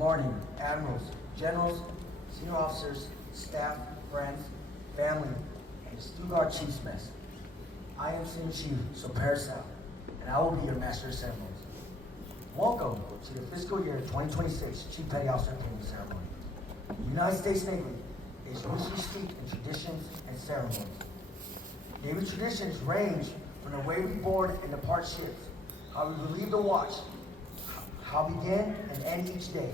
morning, admirals, generals, senior officers, staff, friends, family, and the Stuttgart Chiefs Mess. I am Senior Chief Soper South, and I will be your Master of Ceremonies. Welcome to the fiscal year 2026 Chief Petty Officer Payment Ceremony. The United States Navy is richly steeped in traditions and ceremonies. Navy traditions range from the way we board and depart ships, how we relieve the watch, how we begin and end each day,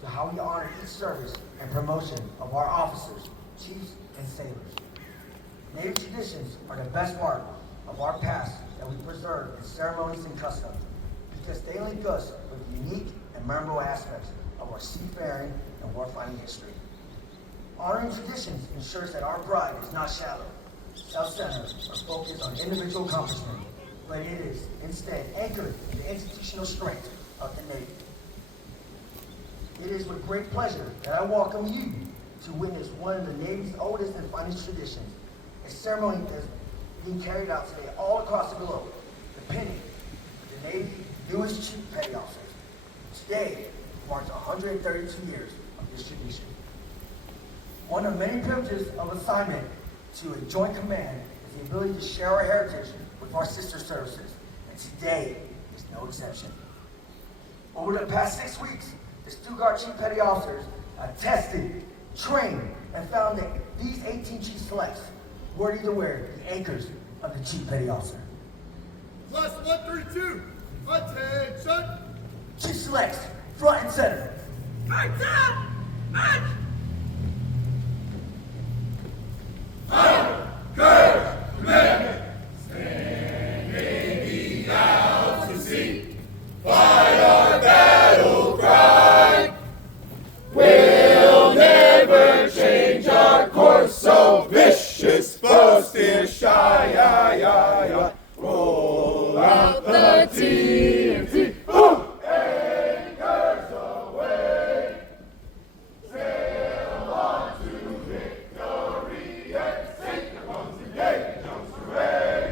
to how we honor each service and promotion of our officers, chiefs, and sailors. Navy traditions are the best part of our past that we preserve in ceremonies and customs because they link us with unique and memorable aspects of our seafaring and warfighting history. Honoring traditions ensures that our pride is not shallow, self-centered, or focused on individual accomplishment, but it is instead anchored in the institutional strength of the Navy. It is with great pleasure that I welcome you to witness one of the Navy's oldest and finest traditions, a ceremony that is being carried out today all across the globe, the pinning of the Navy's newest Chief Petty Officers. Today marks 132 years of this tradition. One of many privileges of assignment to a joint command is the ability to share our heritage with our sister services, and today is no exception. Over the past 6 weeks, the Stuttgart Chief Petty Officers have tested, trained, and found that these 18 Chief Selects worthy to wear the anchors of the Chief Petty Officer. Class 132, attention! Chief Selects, front and center. Lights out! March! So vicious, busted, shy, ya, ya, ya. Roll out the TNT. Anchors away. Sail on to victory and sink the guns and gay jumps hooray.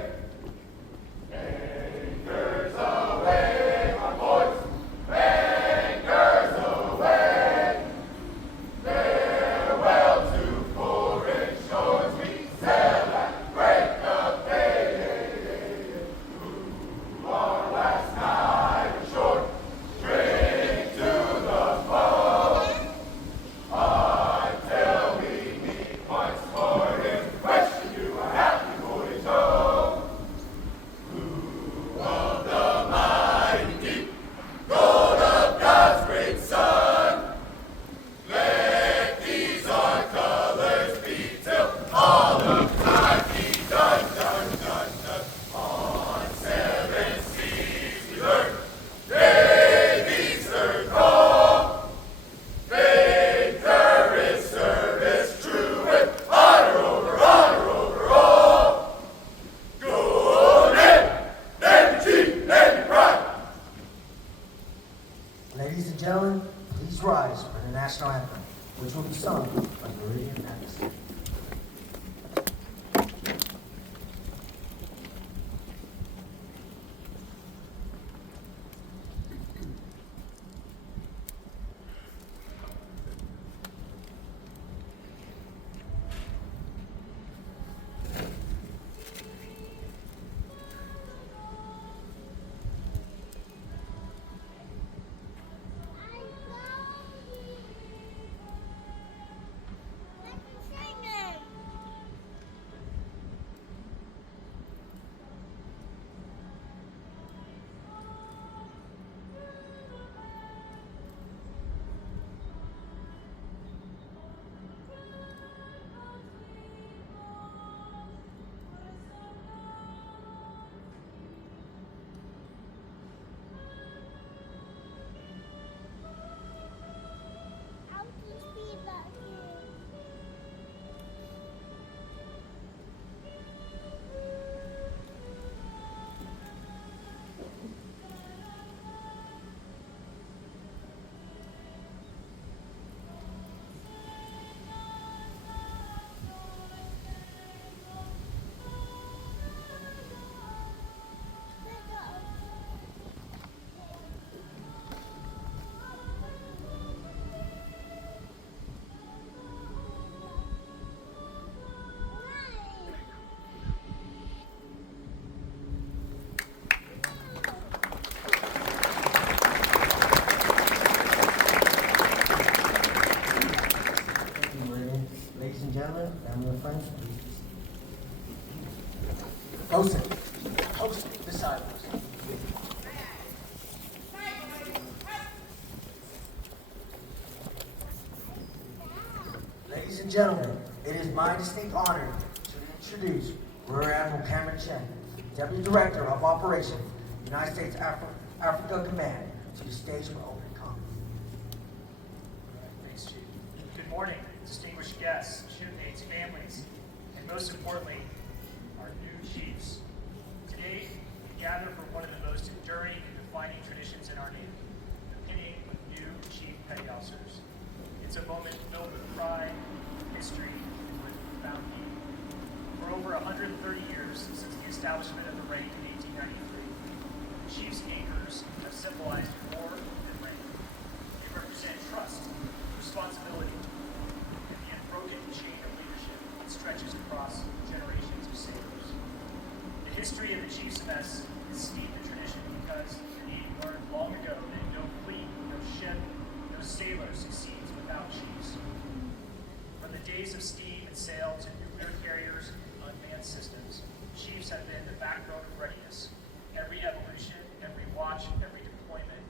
Anchors away, my boys. Anchors away. Farewell to foreign shores, we sail at break of day. Who our last night ashore, drink to the foe. I tell we meet once more in question you a happy voyage home. Blue of the mighty deep, gold of God's great sun. Let these our colors be till all of time be done, done, done, done. On 7 seas we learn, Navy's third call. Vigorous service, true with honor over all. Go Navy Chief, Navy Pride. Ladies and gentlemen, please rise for the national anthem, which will be sung by Meridian Baptist. Let me say toast disciples. Ladies and gentlemen, it is my distinct honor to introduce Rear Admiral Cameron Chen, Deputy Director of Operations, United States Africa Command, to the stage for opening comments. Thanks, Chief. Good morning, distinguished guests, shipmates, families, and most importantly, our new chiefs. Today, we gather for one of the most enduring and defining traditions in our Navy, the pinning of new Chief Petty Officers. It's a moment filled with pride, history, and with profound meaning. For over 130 years since the establishment of the rank in 1893, the Chief's anchors have symbolized more than rank. They represent trust, responsibility, and the unbroken chain of leadership that stretches across generations of sailors. The history of the Chief's mess is steeped in tradition because the Navy learned long ago that no fleet, no ship, no sailor succeeds without chiefs. From the days of steam and sail to nuclear carriers and unmanned systems, chiefs have been the backbone of readiness. Every evolution, every watch, every deployment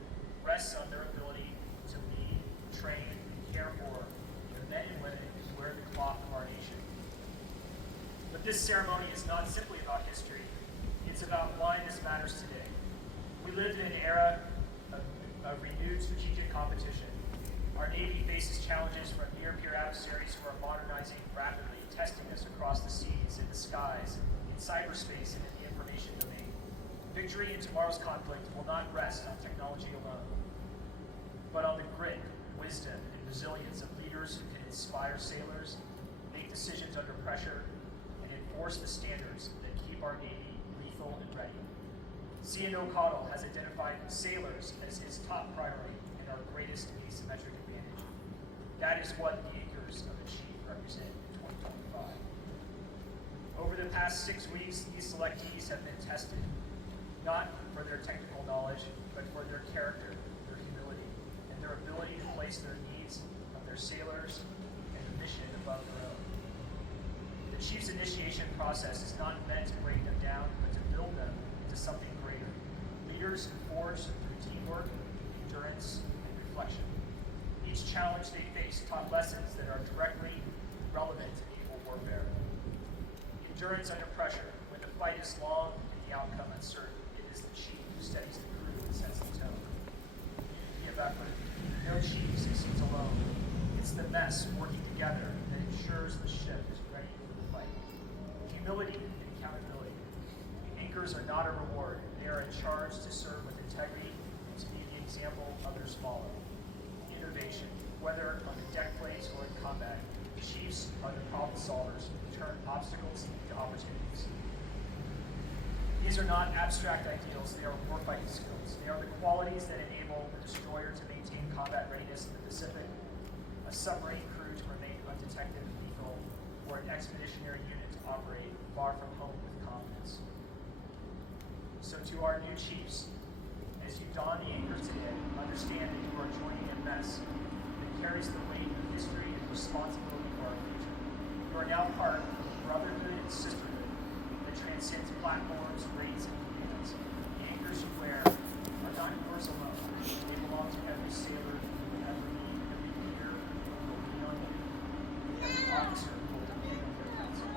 rests on their ability to lead, train, and care for the men and women who wear the cloth of our nation. But this ceremony is not simply about history. It's about why this matters today. We live in an era of renewed strategic competition. Our Navy faces challenges from near-peer adversaries who are modernizing rapidly, testing us across the seas, in the skies, in cyberspace, and in the information domain. Victory in tomorrow's conflict will not rest on technology alone, but on the grit, wisdom, and resilience of leaders who can inspire sailors, make decisions under pressure, and enforce the standards that keep our Navy lethal and ready. CNO Cottle has identified sailors as his top priority and our greatest asymmetric advantage. That is what the anchors of the Chief represent in 2025. Over the past 6 weeks, these selectees have been tested, not for their technical knowledge, but for their character, their humility, and their ability to place their needs of their sailors and the mission above their own. The Chief's initiation process is not meant to break them down, but to build them into something greater. Leaders forged through teamwork, endurance, and reflection. Each challenge they face taught lessons that are directly relevant to naval warfare. Endurance under pressure. When the fight is long and the outcome uncertain, it is the chief who steadies the crew and sets the tone. Unity of effort. No chief succeeds alone. It's the mess working together that ensures the ship is ready for the fight. Humility and accountability. Anchors are not a reward. They are in charge to serve with integrity and to be the example others follow. Innovation. Whether on the deck plates or in combat, the chiefs are the problem solvers who turn obstacles into opportunities. These are not abstract ideals, they are warfighting skills. They are the qualities that enable the destroyer to maintain combat readiness in the Pacific, a submarine crew to remain undetected and lethal, or an expeditionary unit to operate far from home with confidence. So to our new chiefs, as you don the anchors today, understand that you are joining a mess that carries the weight of history and responsibility for our future. You are now part of a brotherhood and sisterhood that transcends platforms, grades, and commands. The anchors you wear are not yours alone. They belong to every sailor, every leader who will lean on you, every officer who will depend on your counsel.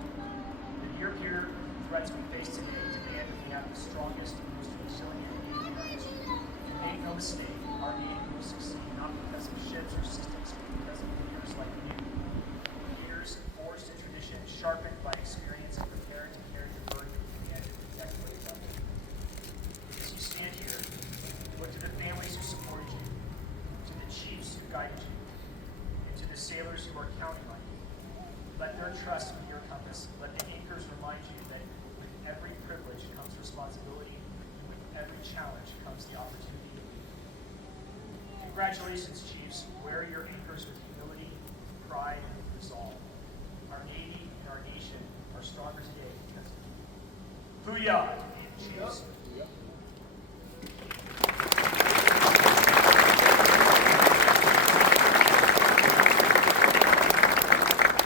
The near-peer threats we face today demand that we have the strongest and most resilient Navy in our history. And make no mistake, our Navy will succeed not because of ships or systems, but because of leaders like you. Leaders forged in tradition, sharpened by experience, and prepared to carry the burden of command at the deck plate level. As you stand here, look to the families who supported you, to the chiefs who guided you, and to the sailors who are counting on you. Let their trust be your compass. Let the anchors remind you that with every privilege comes responsibility, and with every challenge comes the opportunity to lead. Congratulations, chiefs. Wear your anchors with humility, pride, and resolve. Our Navy and our nation are stronger today because of you. Booyah, Navy chiefs.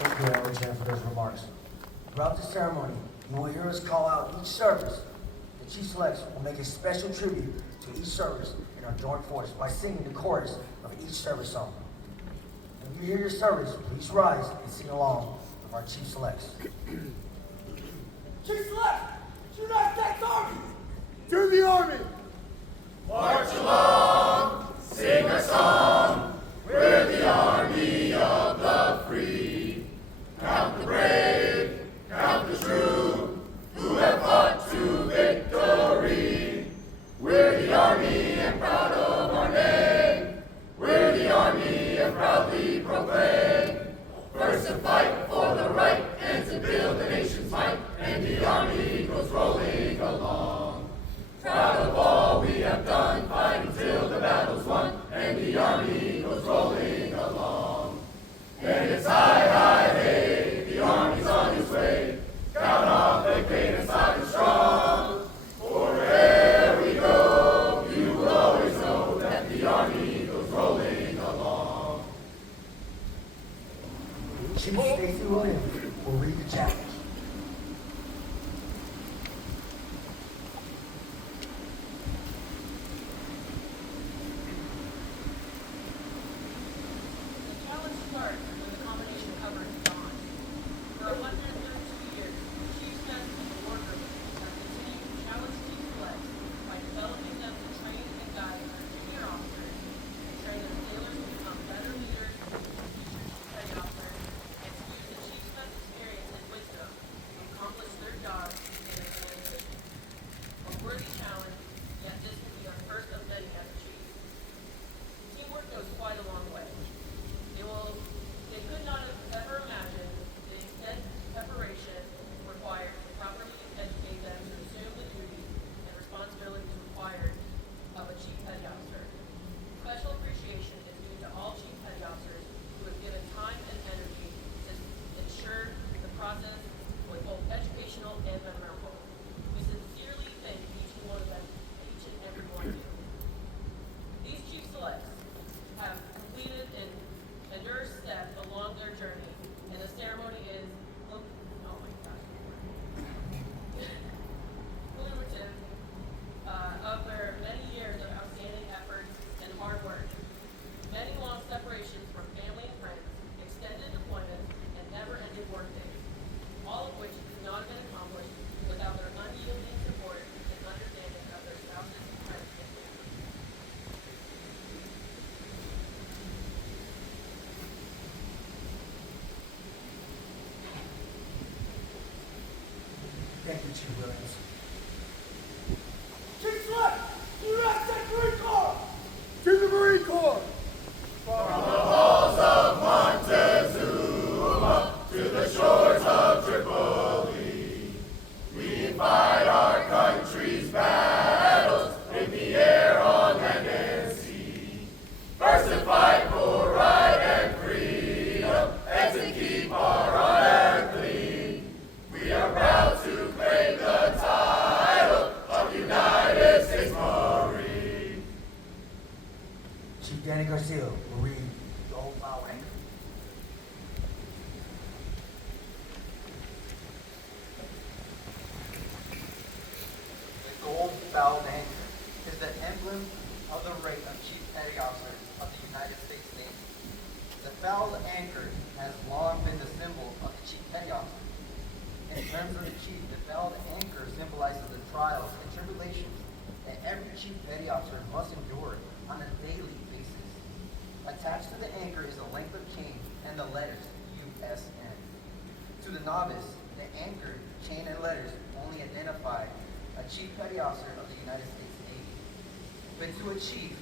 Thank you, Admiral Chen, for those remarks. Throughout the ceremony, you will hear us call out each service. The Chief Selects will make a special tribute to each service in our joint force by singing the chorus of each service song. When you hear your service, please rise and sing along with our Chief Selects. Chief Select, United States Army. To the Army. March along, sing a song. We're the army of the free. Count the brave, count the true, who have fought to victory. We're the army and proud of our name. We're the army and proudly proclaim. First to fight for the right and to build the nation's might. And the army goes rolling along. Proud of all we have done, fighting till the battle's won. And the army goes rolling along. And it's high, high, hey, the army's on its way. Count off the great and solid strong. For wherever we go, you will always know that the army goes rolling along. Chief Stacy Williams will read the challenge. The challenge starts when the combination cover is gone. For 132 years, Chief Smith and the War Group have continued to challenge Chief Selects by developing them to train and guide their junior officers and train their sailors to become better leaders, future petty officers, and to use the Chief Smith's experience and wisdom to accomplish their jobs in a grand vision. A worthy challenge, yet this will be our first of many as a chief. Teamwork goes quite a long way. They could not have ever imagined the extent preparation required to properly educate them to assume the duties and responsibilities required of a chief petty officer. Special appreciation is due to all chief petty officers who have given time and energy to ensure the process was both educational and memorable. We sincerely thank each and every one of you. These chief selects have completed an endurance step along their journey, and the ceremony is, oh my gosh, commemorative of their many years of outstanding efforts and hard work. Many long separations from family and friends, extended deployments, and never-ending work days, all of which could not have been accomplished without their unyielding support and understanding of their spouses, friends, and family. Thank you, Chief Williams. Chief Select, United States Marine Corps. To the Marine Corps. From the halls of Montezuma to the shores of Tripoli, we fight our country's battles in the air, on land and sea. First to fight for right and freedom, and to keep our honor clean. We are proud to claim the title of United States Marine. Chief Danny Garcia will read the old file anchor. The gold bowed anchor is the emblem of the rank of Chief Petty Officers of the United States Navy. The fouled anchor has long been the symbol of the Chief Petty Officer. In terms of the chief, the fouled anchor symbolizes the trials and tribulations that every Chief Petty Officer must endure on a daily basis. Attached to the anchor is a length of chain and the letters USN. To the novice, the anchor, chain, and letters only identify a Chief Petty Officer of the United States Navy. But to a chief,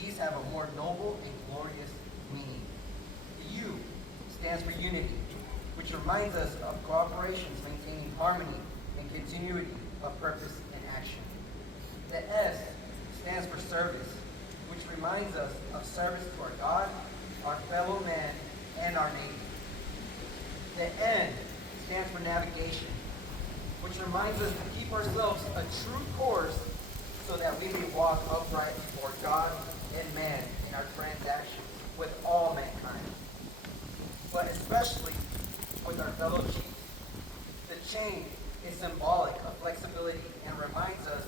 these have a more noble and glorious meaning. The U stands for unity, which reminds us of cooperations maintaining harmony and continuity of purpose and action. The S stands for service, which reminds us of service to our God, our fellow man, and our neighbor. The N stands for navigation, which reminds us to keep ourselves a true course so that we may walk upright before God and man in our transactions with all mankind, but especially with our fellow chiefs. The chain is symbolic of flexibility and reminds us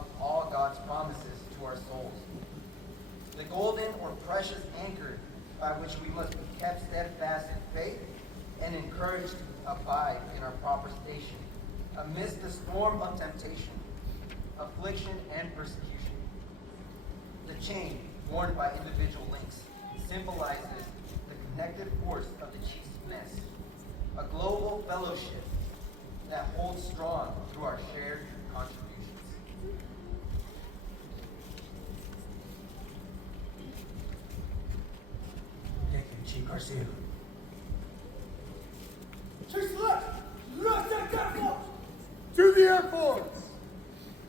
of all God's promises to our souls. The golden or precious anchor by which we must be kept steadfast in faith and encouraged to abide in our proper station amidst the storm of temptation, affliction, and persecution. The chain worn by individual links symbolizes the connective force of the chief's mess, a global fellowship that holds strong through our shared contributions. Thank you, Chief Garcia. Chief Select, United States Air Force. To the Air Force.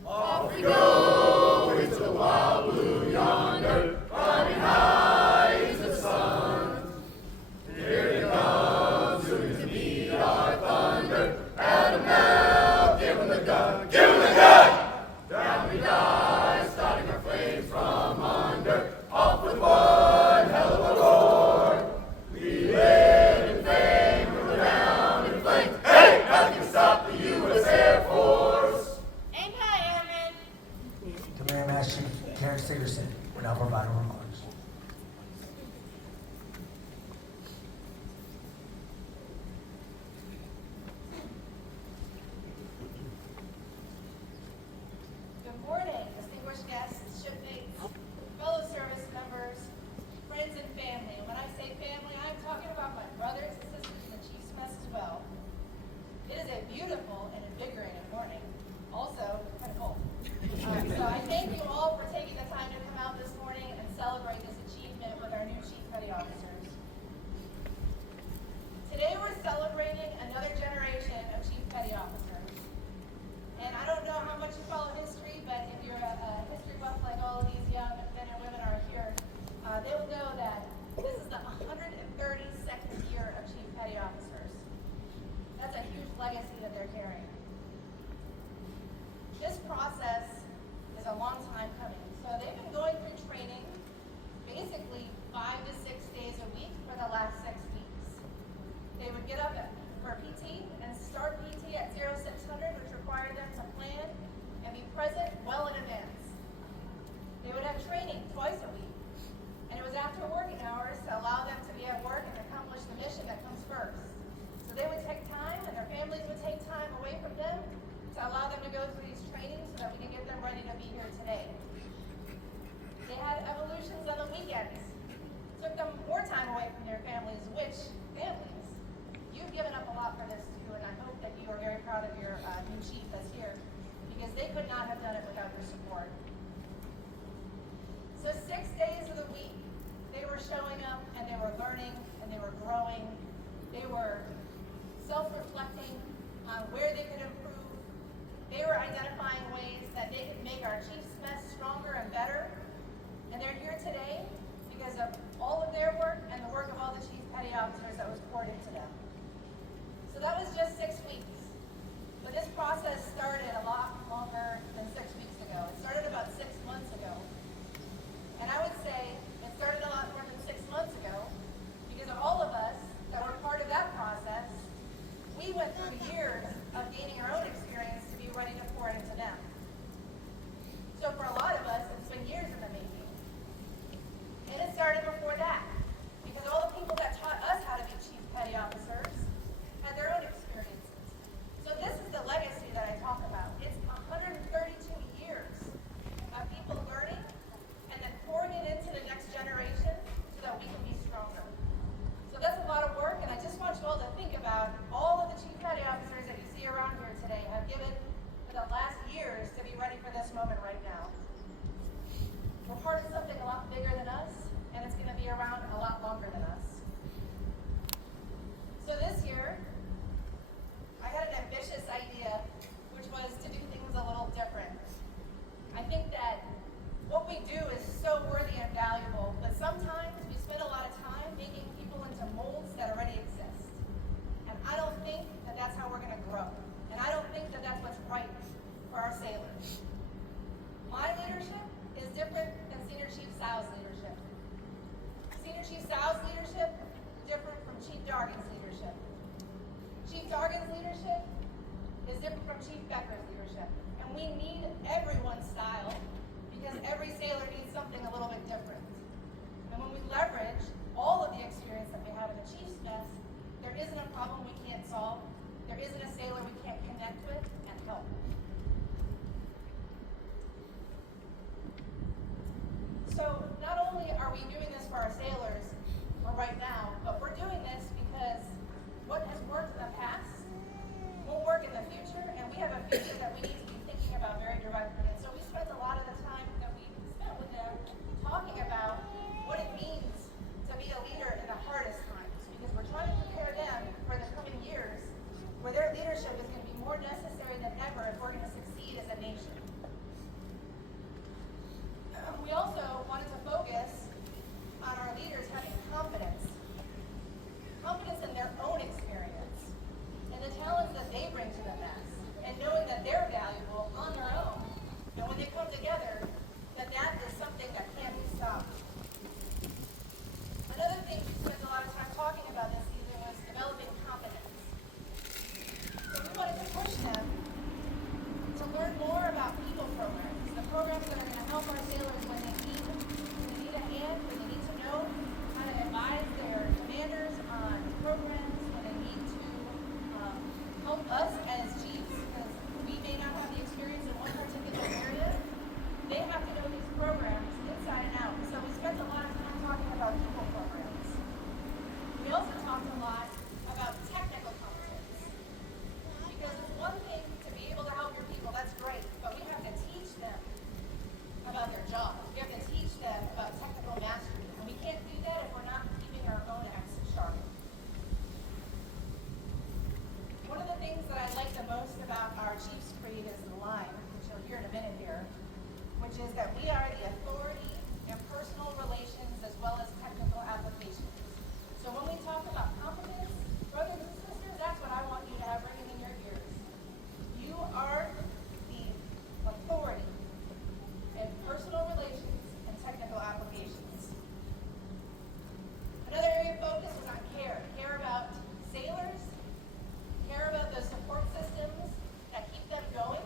Off we go into the wild blue yonder, climbing high into the sun. Here they come, soon to meet our thunder. At 'em now, give 'em the gun, give 'em the gun! Down we die, starting our flames from under. Off with one hell of a roar. We live in fame, we're down in flames. Hey, nothing can stop the U.S. Air Force. Aim high, Airman. Command Master Chief Karen Sigerson will now provide her remarks. Good morning, distinguished guests, shipmates, fellow service members, friends, and family. And when I say family, I'm talking about my brothers and sisters in the Chief's Mess as well. It is a beautiful and invigorating morning. Also, kind of cold. So I thank you all for taking the time to come out this morning and celebrate this achievement with our new Chief Petty Officers. Today we're celebrating another generation of Chief Petty Officers. And I don't know how much you follow history, but if you're a history buff like all of these young men and women are here, they will know that this is the 132nd year of Chief Petty Officers. That's a huge legacy that they're carrying. This process is a long time coming. So they've been going through training basically 5 to 6 days a week for the last 6 weeks. They would get up for PT and start PT at 0600, which required them to plan and be present well in advance. They would have training twice a week, and it was after working hours to allow them to be at work and accomplish the mission that comes first. So they would take time, and their families would take time away from them to allow them to go through these trainings so that we can get them ready to be here today. They had evolutions on the weekends. Took them more time away from their families, which families, you've given up a lot for this too, and I hope that you are very proud of your new chief that's here, because they could not have done it without your support. So 6 days of the week, they were showing up and they were learning and they were growing. They were self-reflecting on where they could improve. They were identifying ways that they could make our Chief's Mess stronger and better. And they're here today because of all of their work and the work of all the Chief Petty Officers that was poured into them. So that was just 6 weeks. But this process started a lot longer than 6 weeks ago. It started about 6 months ago. And I would say it started a lot more than 6 months ago because of all of us that were part of that process. We went through years of gaining our own experience to be ready to pour it into them. So for a lot of us, it's been years in the making. And it started before that, because all the people that taught us how to be Chief Petty Officers had their own experiences. So this is the legacy that I talk about. It's 132 years of people learning and then pouring it into the next generation so that we can be stronger. So that's a lot of work, and I just want you all to think about all of the Chief Petty Officers that you see around here today have given for the last years to be ready for this moment right now. We're part of something a lot bigger than us, and it's going to be around a lot longer than us. So this year, I had an ambitious idea, which was to do things a little different. I think that what we do is so worthy and valuable, but sometimes we spend a lot of time making people into molds that already exist. And I don't think that that's how we're going to grow. And I don't think that that's what's right for our sailors. My leadership is different than Senior Chief Sal's leadership. Senior Chief Sal's leadership, different from Chief Dargan's leadership. So not only are we doing this for our sailors for right now, but we're doing this because what has worked in the past won't work in the future, and we have a future that we need to be thinking about very directly. And so we spent a lot of the time that we spent with them talking about what it means to be a leader in the hardest times, because we're trying to prepare them for the coming years where their leadership is going to be more necessary than ever if we're going to succeed as a nation. We also wanted to focus on our leaders having confidence in their own experience, and the talents that they bring to the mess, and knowing that they're valuable on their own, and when they come together, that is something that can't be stopped. Another thing we spent a lot of time talking about this season was developing competence. So we wanted to push them to learn more about people programs, the programs that are going to help our sailors when they need a hand, when they need to know how to advise their commanders on programs, when they need to help us as chiefs, because we may not have the experience in one particular area. They have to know these programs inside and out. So we spent a lot of time talking about people programs. We also talked a lot about technical competence. Because it's one thing to be able to help your people, that's great, but we have to teach them about their jobs. We have to teach them about technical mastery. And we can't do that if we're not keeping our own axe sharp. One of the things that I like the most about our Chiefs Creed is the line, which you'll hear in a minute here, which is that we are the authority in personal relations as well as technical applications. So when we talk about competence, brothers and sisters, that's what I want you to have ringing in your ears. You are the authority in personal relations and technical applications. Another area of focus was on care. Care about sailors, care about the support systems that keep them going,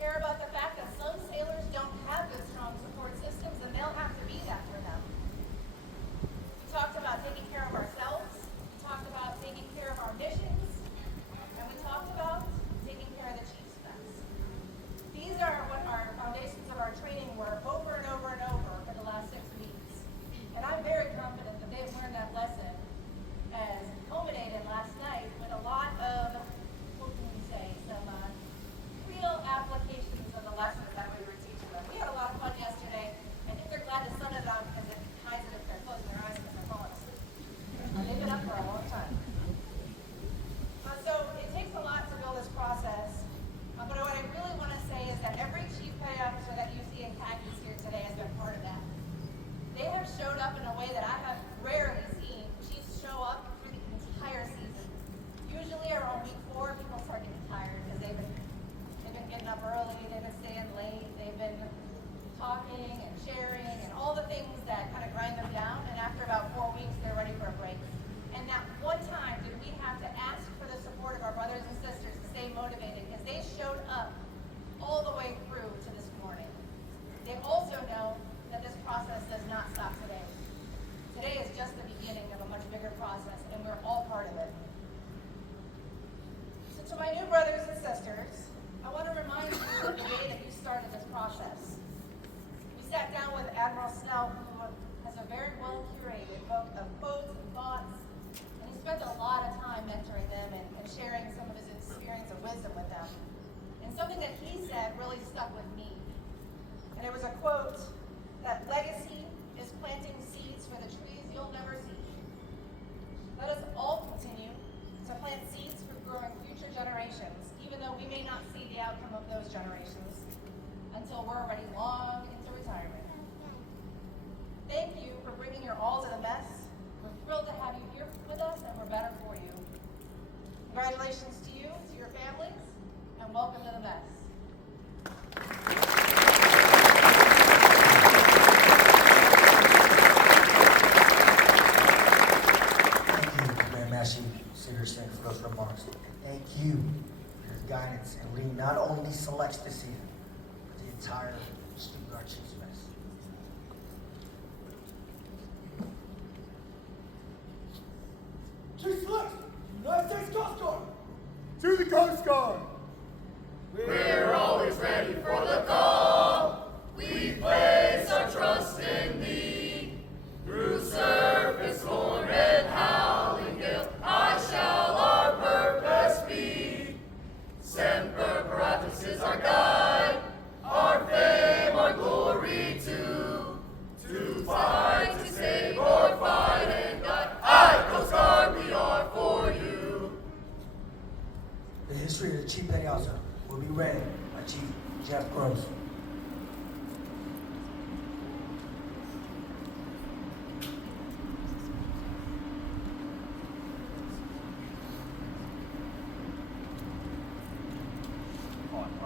care about the fact that some sailors don't have good, strong support systems, and they'll have to be that for them. We talked about taking care of ourselves, we talked about taking care of our missions, and we talked about taking care of the Chiefs mess. These are what our foundations of our training were over and over and over for the last 6 weeks. And I'm very confident that they've learned that lesson, as culminated last night with a lot of, what can we say, some real applications of the lessons that we were teaching them. We had a lot of fun yesterday. I think they're glad the sun is out because it hides it if they're closing their eyes because they're falling asleep. They've been up for a long time. So it takes a lot to build this process. But what I really want to say is that every chief petty officer that you see in khakis here today has been part of that. They have showed up in a way that I have rarely seen chiefs show up through the entire season. Usually around week 4, people start getting tired because they've been getting up early, they've been staying late, they've been talking and sharing and all the things that kind of grind them down, and after about 4 weeks they're ready for a break. And not one time did we have to ask for the support of our brothers and sisters to stay motivated, because they showed up all the way through to this morning. They also know that this process does not stop today. Today is just the beginning of a much bigger process, and we're all part of it. So to my new brothers and sisters, I want to remind you of the day that you started this process. We sat down with Admiral Snell, who has a very well curated book of quotes and thoughts, and he spent a lot of time mentoring them and sharing some of his experience and wisdom with them. And something that he said really stuck with me. And it was a quote that legacy is planting seeds for the trees you'll never see. Let us all continue to plant seeds for growing future generations, even though we may not see the outcome of those generations until we're already long into retirement. Thank you for bringing your all to the mess. We're thrilled to have you here with us, and we're better for you. Congratulations to you, to your families, and welcome to the mess. Seriously for those remarks. Thank you for your guidance and leading not only selects this season, but the entire Stuttgart Chiefs mess. Chief Select, United States Coast Guard. To the Coast Guard. We're always ready for the call. We place our trust in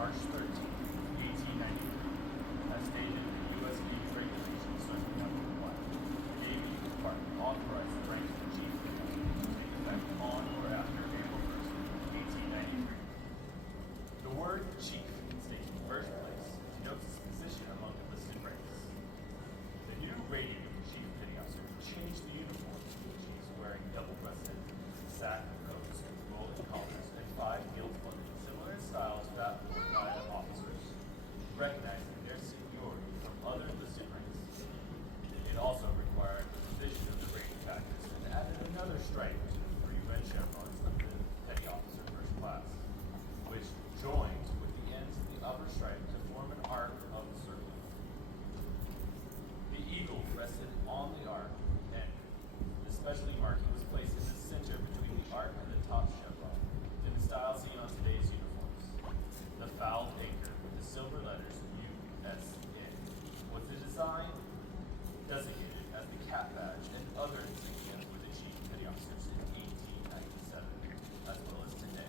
March 13th, 1893, as stated in the U.S. Navy Regulations, Section 1.1, the Navy Department authorized the rank of chief to take effect on or after April 1st, 1893. The word chief, stated in the first place, denotes his position among the listed ranks. The new rating of the chief petty officer changed the uniform to the chiefs wearing double-breasted sack coats, rolling collars, and 5 gilt buttons, similar in style to that worn by the officers, recognizing their seniority from other listed ranks. It also required the revision of the rating factors and added another stripe to the 3 red chevrons of the petty officer first class, which joined with the ends of the upper stripe to form an arc of the circle. The eagle rested on the arc, and the specialty marking was placed in the center between the arc and the top chevron, in the style seen on today's uniforms. The fouled anchor with the silver letters USN was the design designated as the cap badge and other insignia for the chief petty officers in 1897, as well as today.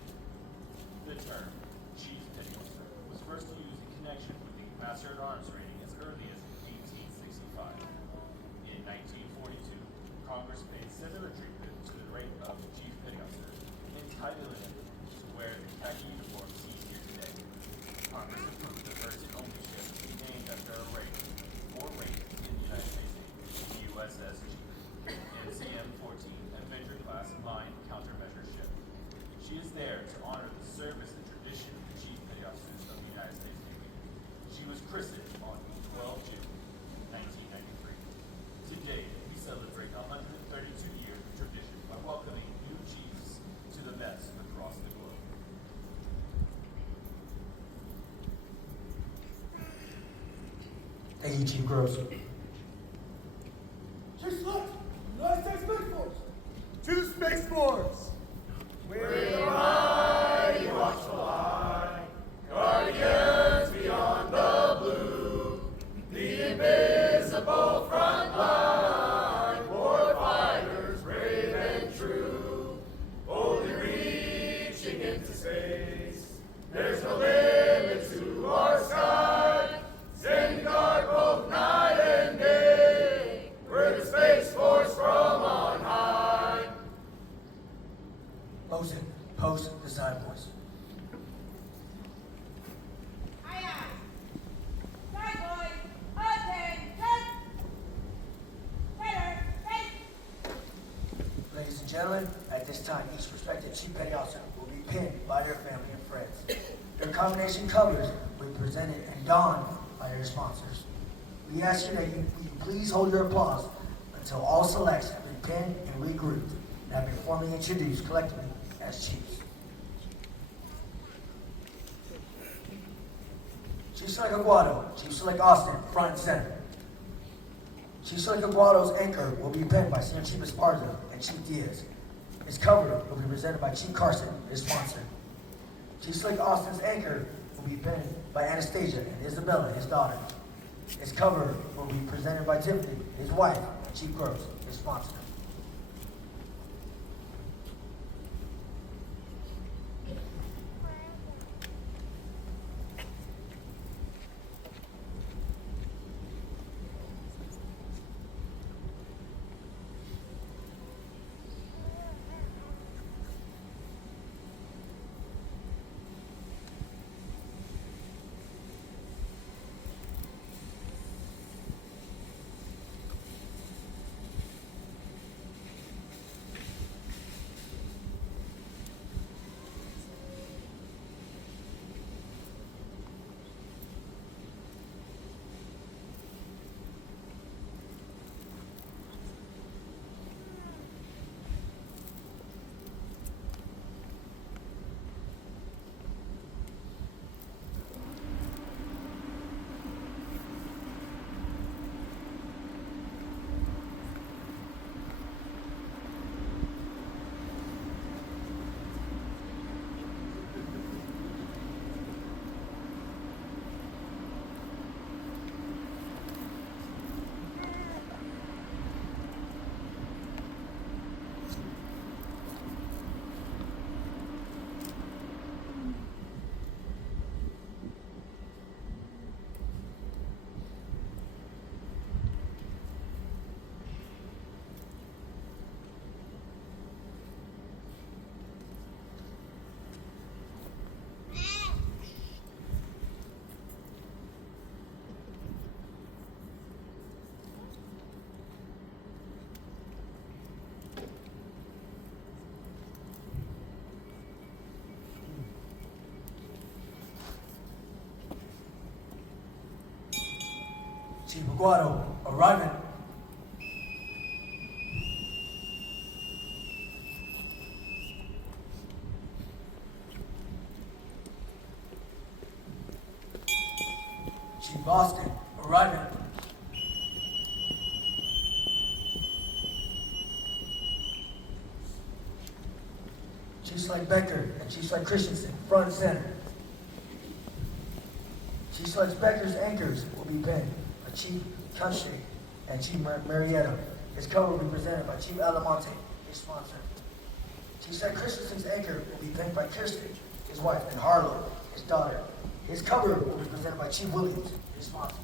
The term chief petty officer was first used in connection with the Master at Arms rating as early as 1865. In 1942, Congress paid similar treatment to the rank of chief petty officer, entitling him to wear the khaki uniform seen here today. Congress approved the first and only ship to be named after a rank or rank in the United States Navy, the USS Chief, NCM-14 Adventure Class Mine Countermeasure Ship. She is there to honor the service and tradition of the chief petty officers of the United States Navy. She was christened on 12 June 1993. Today, we celebrate 132 years of tradition by welcoming new chiefs to the mess across the globe. Thank you, Chief Gross. Chief Select, United States Space Force. To the Space Force. We're mighty watchful eye, guardians beyond the blue, the invisible front line, war fighters brave and true, boldly reaching into space. There's no limit to our sky, standing guard both night and day. We're the Space Force from on high. Bosun, post the sign voice. Aye, aye. Side boys, attention. Traitor, face. Ladies and gentlemen, at this time, each respected chief petty officer will be pinned by their family and friends. Their combination colors will be presented and donned by their sponsors. We ask you that you please hold your applause until all selects have been pinned and regrouped and have been formally introduced collectively as chiefs. Chief Select Aguado, Chief Select Austin, front and center. Chief Select Aguado's anchor will be pinned by Senior Chief Esparza and Chief Diaz. His cover will be presented by Chief Carson, his sponsor. Chief Select Austin's anchor will be pinned by Anastasia and Isabella, his daughter. His cover will be presented by Tiffany, his wife, and Chief Gross, his sponsor. Chief Aguado, arriving. Chief Boston, arriving. Chief Select Becker and Chief Select Christensen, front and center. Chief Select Becker's anchors will be pinned by Chief Country and Chief Marietta. His cover will be presented by Chief Alamonte, his sponsor. Chief Select Christensen's anchor will be pinned by Kirsten, his wife, and Harlow, his daughter. His cover will be presented by Chief Williams, his sponsor.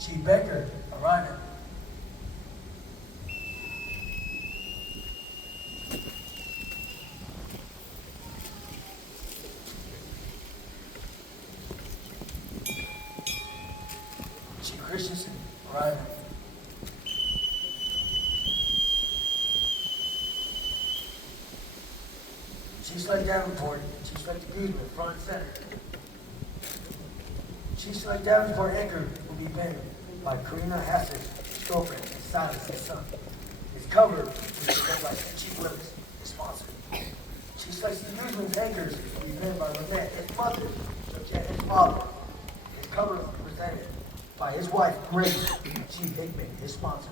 Chief Becker, arriving. Chief Christensen, arriving. Chief Select Davenport, Chief Select Guzman, front and center. Chief Select Davenport anchor will be pinned by Karina Hassett, girlfriend, and Silas, his son. His cover will be presented by Chief Willis, his sponsor. Chief Select Guzman's anchors will be pinned by Lynette, his mother, and his father. His cover will be presented by his wife, Grace, and Chief Hickman, his sponsor.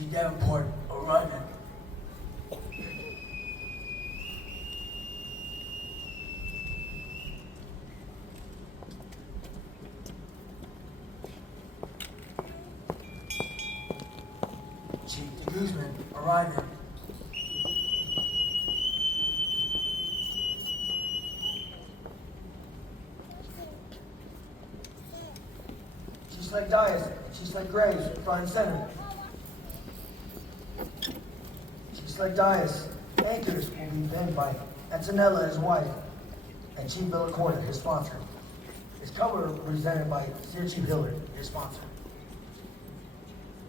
Chief Davenport arriving. Chief de Guzman arriving. Chief Select Dias and Chief Select Graves, front and center. Chief Select Dias, anchors will be pinned by Antonella, his wife, and Chief Villacorta, his sponsor. His cover presented by Senior Chief Hillard, his sponsor.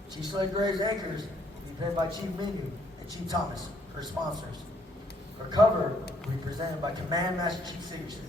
Chief Select Graves' anchors will be pinned by Chief Minu and Chief Thomas, her sponsors. Her cover will be presented by Command Master Chief Sigerson.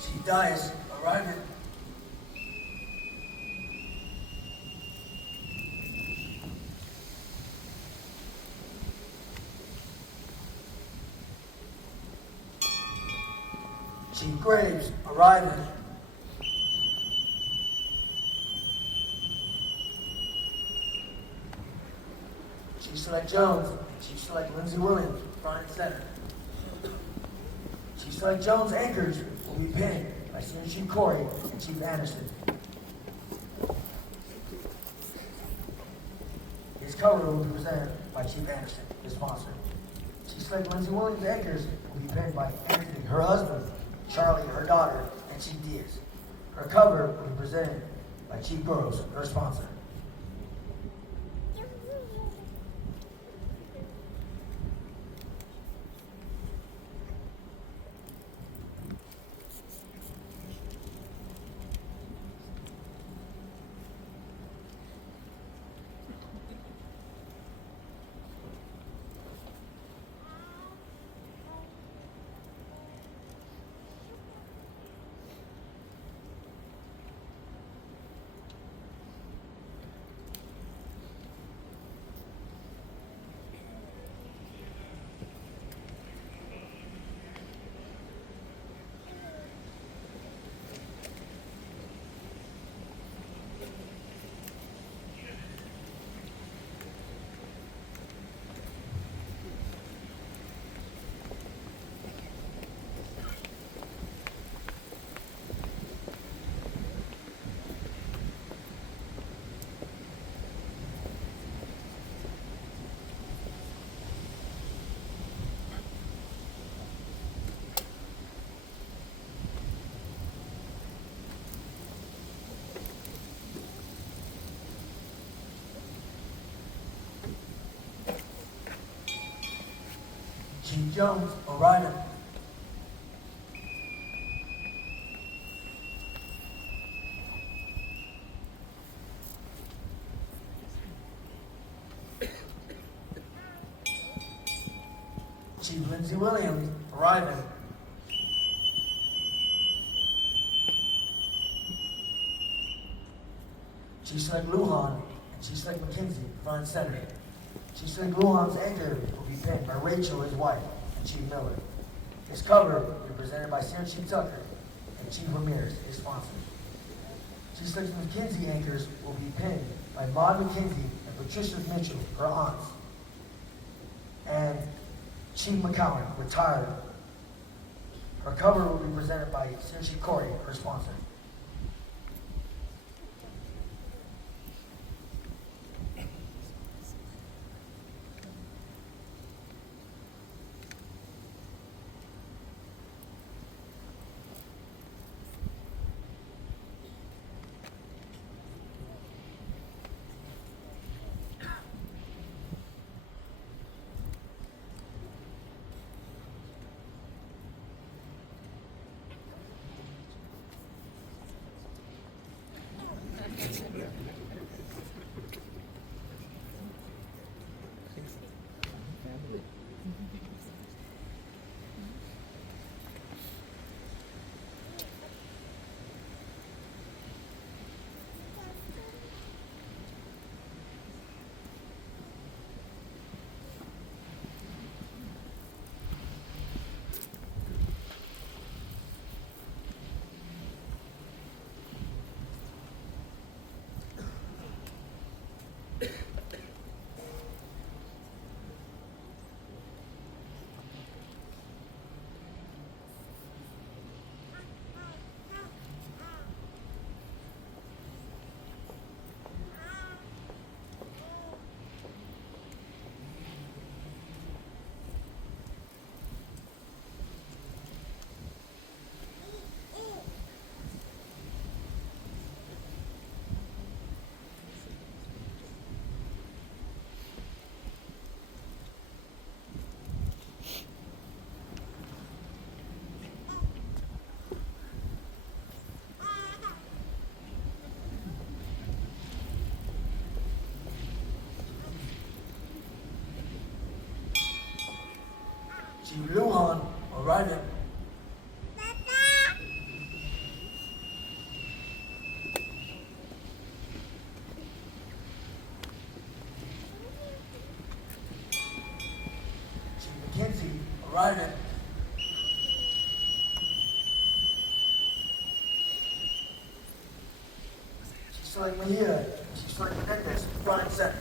Chief Dias arriving. Chief Graves arriving. Chief Select Jones and Chief Select Lindsey Williams, front and center. Chief Select Jones' anchors will be pinned by Senior Chief Corey and Chief Anderson. His cover will be presented by Chief Anderson, his sponsor. Chief Select Lindsey Williams' anchors will be pinned by Anthony, her husband, Charlie, her daughter, and Chief Diaz. Her cover will be presented by Chief Burrows, her sponsor. Chief Jones arriving. Chief Lindsey Williams arriving. Chief Select Lujan and Chief Select McKenzie, front and center. Chief Select Lujan's anchor will be pinned by Rachel, his wife, and Chief Miller. His cover will be presented by Senior Chief Tucker and Chief Ramirez, his sponsor. Chief Select McKenzie anchors will be pinned by Maud McKenzie and Patricia Mitchell, her aunts. And Chief McCowan, retired. Her cover will be presented by Senior Chief Corey, her sponsor. Chief Lujan arriving. Chief McKenzie arriving. Chief Select Mejia and Chief Select Menendez, front and center.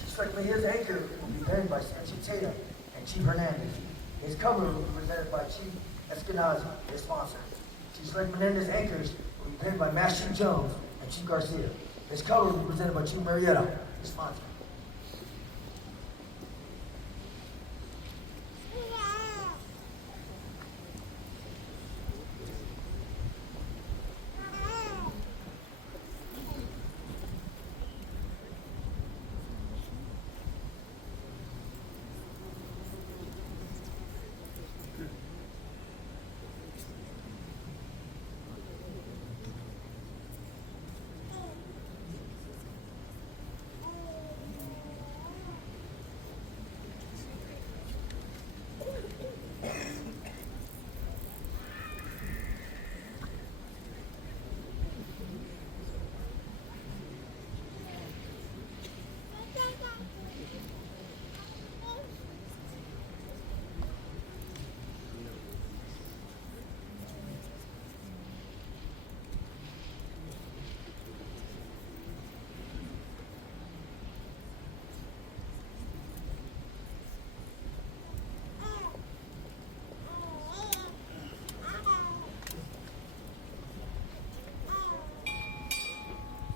Chief Select Mejia's anchor will be pinned by Chief Tatum and Chief Hernandez. His cover will be presented by Chief Eskenazi, his sponsor. Chief Select Menendez anchors will be pinned by Master Chief Jones and Chief Garcia. His cover will be presented by Chief Marietta, his sponsor.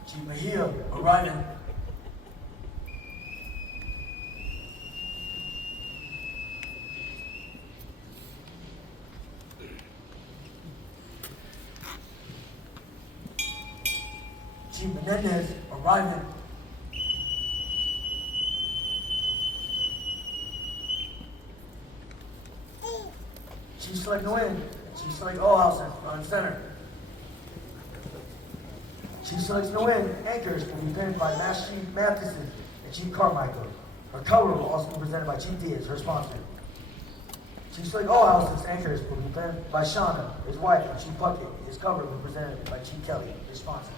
Chief Mejia arriving. Chief Menendez arriving. Chief Select Nguyen and Chief Select Olhausen, front and center. Chief Select Nguyen anchors will be pinned by Master Chief Matheson and Chief Carmichael. Her cover will also be presented by Chief Diaz, her sponsor. Chief Select Olhausen's anchors will be pinned by Shonda, his wife, and Chief Puckett. His cover will be presented by Chief Kelly, his sponsor.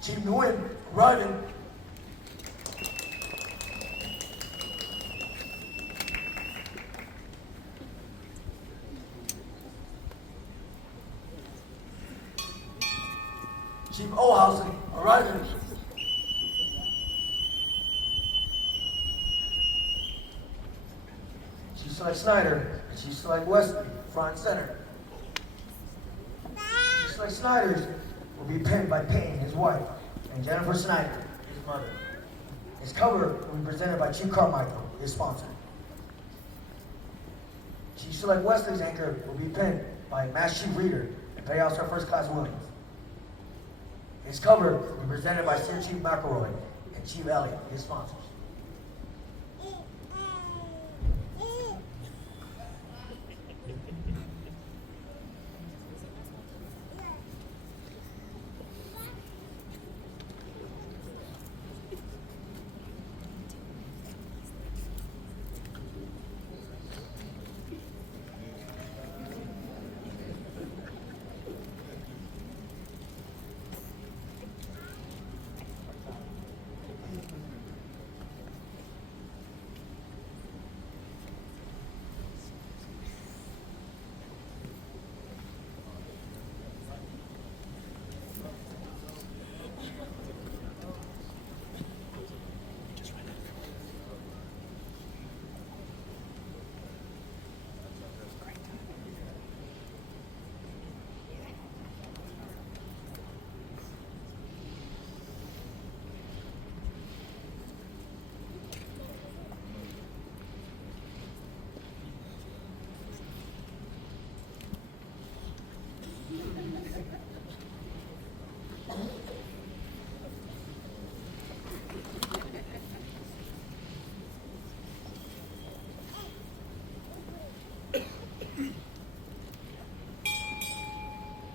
Chief Nguyen arriving. Chief Ohausen arriving. Chief Select Snyder and Chief Select Wesley, front and center. Chief Select Snyder will be pinned by Payne, his wife, and Jennifer Snyder, his mother. His cover will be presented by Chief Carmichael, his sponsor. Chief Select Wesley's anchor will be pinned by Mass Chief Reader and Petty Officer First Class Williams. His cover will be presented by Senior Chief McElroy and Chief Elliott, his sponsors.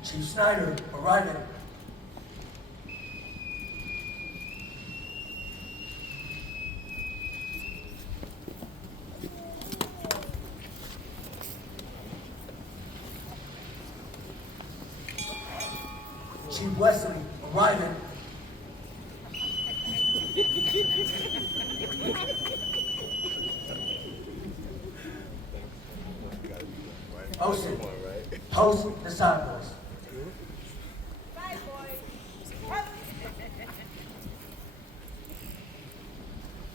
Chief Snyder arriving. Chief Wesley arriving. Posted. Post the sideboards. Right, boys.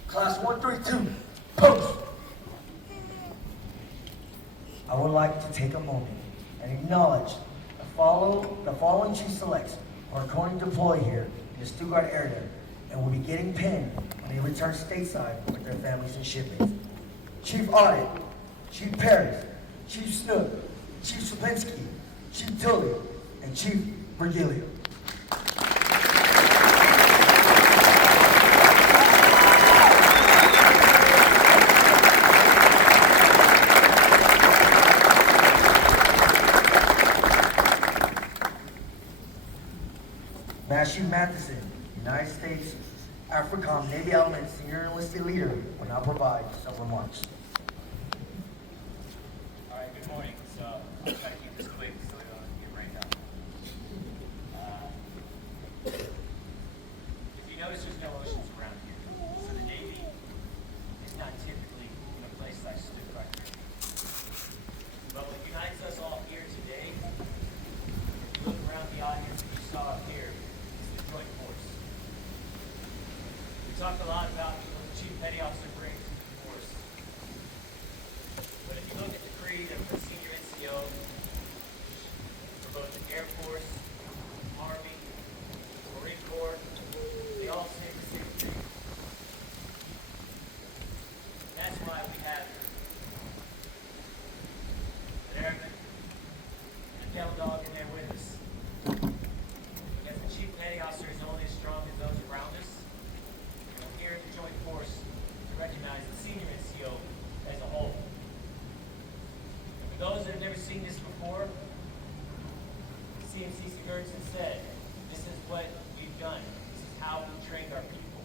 Class 132, post. I would like to take a moment and acknowledge the following chief selects are currently deployed here in the Stuttgart area and will be getting pinned when they return stateside with their families and shipmates. Chief Audit, Chief Paris, Chief Snook, Chief Sapinski, Chief Tilley, and Chief Virgilio. Matthew Matheson, United States AFRICOM Navy Element Senior Enlisted Leader, will now provide some remarks. All right, good morning. So I'll try to keep this quick so we don't get rained out. If you notice, there's no oceans around here. seen this before? CMCC Gertson said, this is what we've done. This is how we trained our people.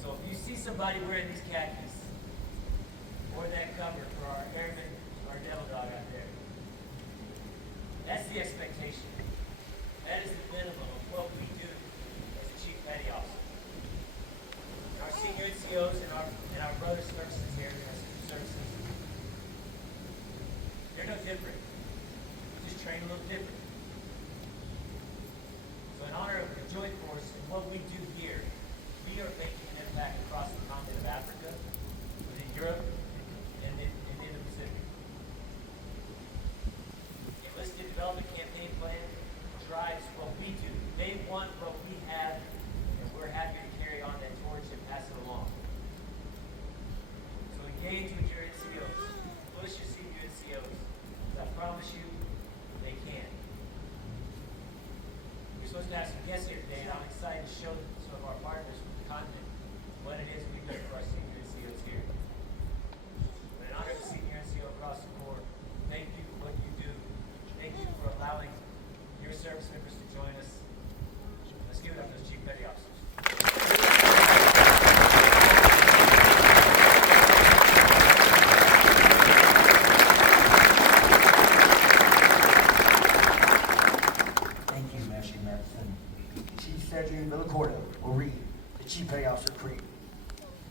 So if you see somebody wearing these khakis, or that cover for our airman, our devil dog out there, that's the expectation. That is the minimum of what we do as a chief petty officer. Our senior NCOs and our brother services here, and our student services, they're no different. We just train a little different. So in honor of the Joint Force and what we do here, we are making an impact across the continent of Africa, within Europe, and in the Pacific. The Enlisted Development Campaign Plan drives what we do. They want what we have, and we're happy to carry on that torch and pass it along. So engage with your NCOs. Push your senior NCOs. I promise you, they can. We're supposed to have some guests here today, and I'm excited to show some of our partners from the continent what it is we do for our senior NCOs here. But in honor of the senior NCO across the board, thank you for what you do. Thank you for allowing your service members to join us. Let's give it up to those Chief Petty Officers. Thank you, Master Madison. Chief Sergeant Villacorta will read the Chief Petty Officer Creed.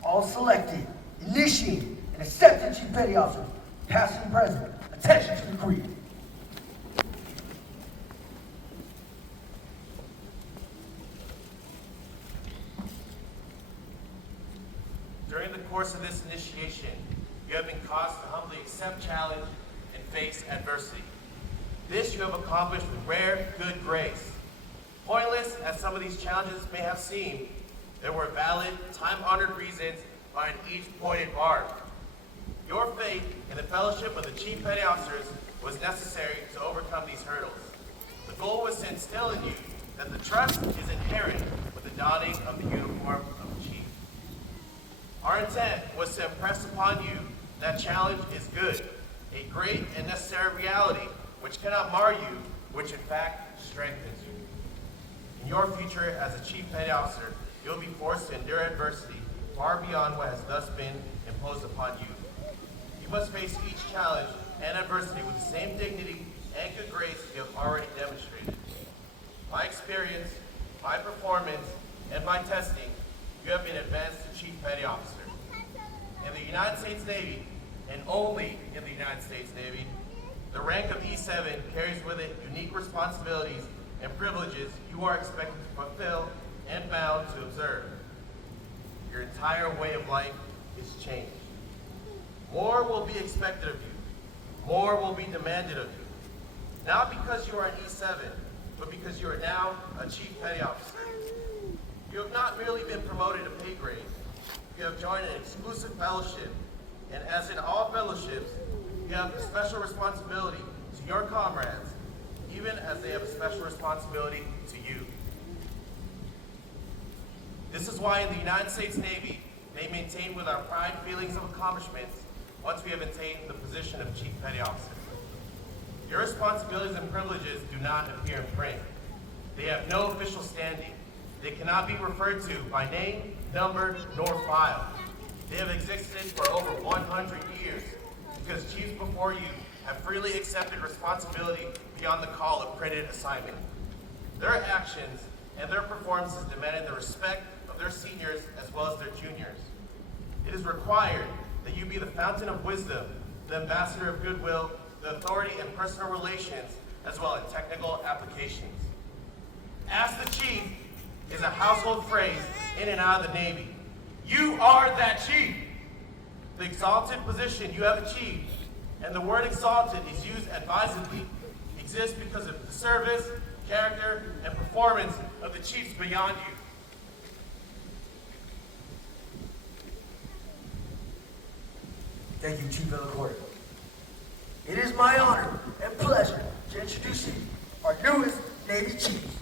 All selected, initiated, and accepted Chief Petty Officers, past and present, attention to the Creed. During the course of this initiation, you have been caused to humbly accept challenge and face adversity. This you have accomplished with rare good grace. Pointless as some of these challenges may have seemed, there were valid, time-honored reasons behind each pointed barb. Your faith in the fellowship of the Chief Petty Officers was necessary to overcome these hurdles. The goal was to instill in you that the trust is inherent with the donning of the uniform of the Chief. Our intent was to impress upon you that challenge is good, a great and necessary reality which cannot mar you, which in fact strengthens you. In your future as a Chief Petty Officer, you'll be forced to endure adversity far beyond what has thus been imposed upon you. You must face each challenge and adversity with the same dignity and good grace you have already demonstrated. My experience, my performance, and my testing, you have been advanced to Chief Petty Officer. In the United States Navy, and only in the United States Navy, the rank of E7 carries with it unique responsibilities and privileges you are expected to fulfill and bound to observe. Your entire way of life is changed. More will be expected of you. More will be demanded of you. Not because you are an E7, but because you are now a Chief Petty Officer. You have not merely been promoted a pay grade. You have joined an exclusive fellowship, and as in all fellowships, you have a special responsibility to your comrades, even as they have a special responsibility to you. This is why in the United States Navy, they maintain with our pride feelings of accomplishments once we have attained the position of Chief Petty Officer. Your responsibilities and privileges do not appear in print. They have no official standing. They cannot be referred to by name, number, nor file. They have existed for over 100 years because chiefs before you have freely accepted responsibility beyond the call of printed assignment. Their actions and their performances demanded the respect of their seniors as well as their juniors. It is required that you be the fountain of wisdom, the ambassador of goodwill, the authority in personal relations, as well as technical applications. Ask the chief is a household phrase in and out of the Navy. You are that chief. The exalted position you have achieved, and the word exalted is used advisedly, exists because of the service, character, and performance of the chiefs beyond you. Thank you, Chief Villacorta. It is my honor and pleasure to introduce you, our newest Navy Chief.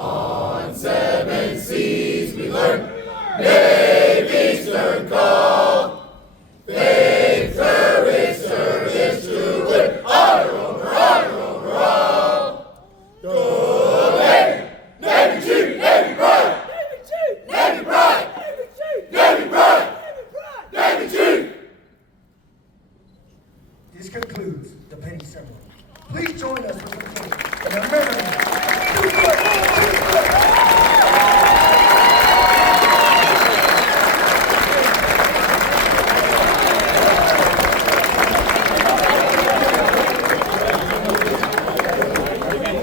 On 7 seas we learned Navy stern call. Faith, courage, service to win. Honor over all. Go Navy! Navy Chief! Navy Pride! Navy Chief! Navy Pride! Navy Chief! Navy Pride! Navy Pride! Navy Chief! This concludes the penny ceremony. Please join us with the king and America.